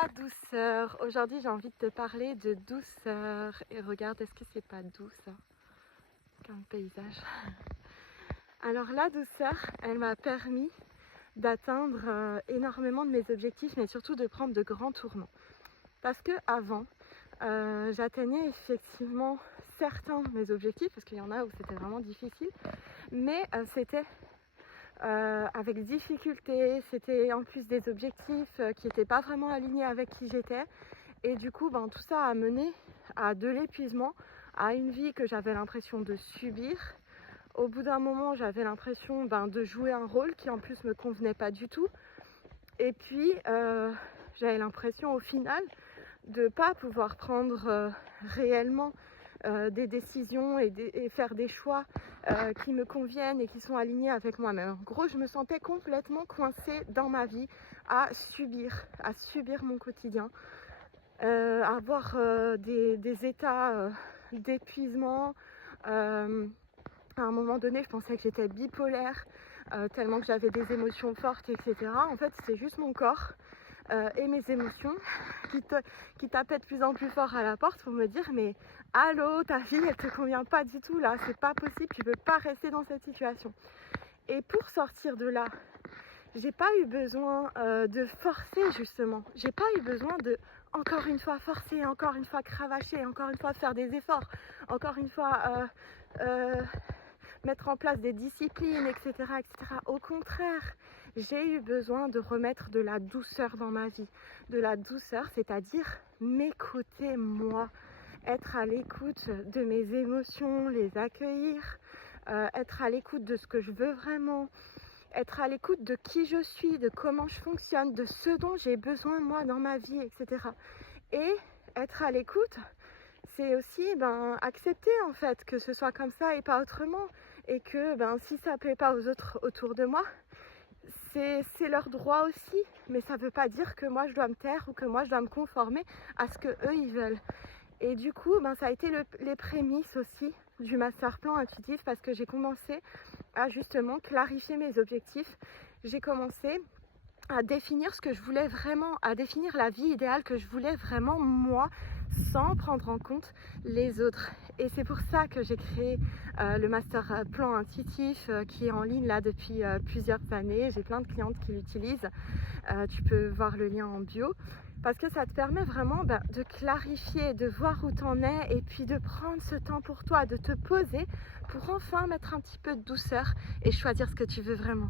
La douceur. Aujourd'hui, j'ai envie de te parler de douceur. Et regarde, est-ce que c'est pas doux ça? Comme paysage. Alors la douceur, elle m'a permis d'atteindre énormément de mes objectifs, mais surtout de prendre de grands tournants. Parce que avant, j'atteignais effectivement certains de mes objectifs, parce qu'il y en a où c'était vraiment difficile, mais c'était avec difficulté, c'était en plus des objectifs qui n'étaient pas vraiment alignés avec qui j'étais. Et du coup, tout ça a mené à de l'épuisement, à une vie que j'avais l'impression de subir. Au bout d'un moment, j'avais l'impression de jouer un rôle qui en plus me convenait pas du tout. Et puis, j'avais l'impression au final de ne pas pouvoir prendre réellement des décisions et faire des choix qui me conviennent et qui sont alignés avec moi-même. En gros, je me sentais complètement coincée dans ma vie à subir mon quotidien, à avoir des états d'épuisement. À un moment donné, je pensais que j'étais bipolaire, tellement que j'avais des émotions fortes, etc. En fait, c'est juste mon corps et mes émotions qui tapaient de plus en plus fort à la porte pour me dire mais allô, ta vie elle te convient pas du tout là, c'est pas possible, tu peux pas rester dans cette situation. Et pour sortir de là, j'ai pas eu besoin de forcer justement, j'ai pas eu besoin de encore une fois forcer, encore une fois cravacher, encore une fois faire des efforts, encore une fois mettre en place des disciplines, etc., etc. Au contraire, j'ai eu besoin de remettre de la douceur dans ma vie. De la douceur, c'est-à-dire m'écouter moi, être à l'écoute de mes émotions, les accueillir, être à l'écoute de ce que je veux vraiment, être à l'écoute de qui je suis, de comment je fonctionne, de ce dont j'ai besoin moi dans ma vie, etc. Et être à l'écoute, c'est aussi accepter en fait que ce soit comme ça et pas autrement, et que si ça plaît pas aux autres autour de moi, c'est leur droit aussi, mais ça veut pas dire que moi je dois me taire ou que moi je dois me conformer à ce que eux ils veulent. Et du coup ça a été les prémices aussi du master plan intuitif, parce que j'ai commencé à justement clarifier mes objectifs. J'ai commencé à définir ce que je voulais vraiment, à définir la vie idéale que je voulais vraiment moi, sans prendre en compte les autres. Et c'est pour ça que j'ai créé le master plan intuitif qui est en ligne là depuis plusieurs années. J'ai plein de clientes qui l'utilisent. Tu peux voir le lien en bio. Parce que ça te permet vraiment de clarifier, de voir où t'en es, et puis de prendre ce temps pour toi, de te poser pour enfin mettre un petit peu de douceur et choisir ce que tu veux vraiment.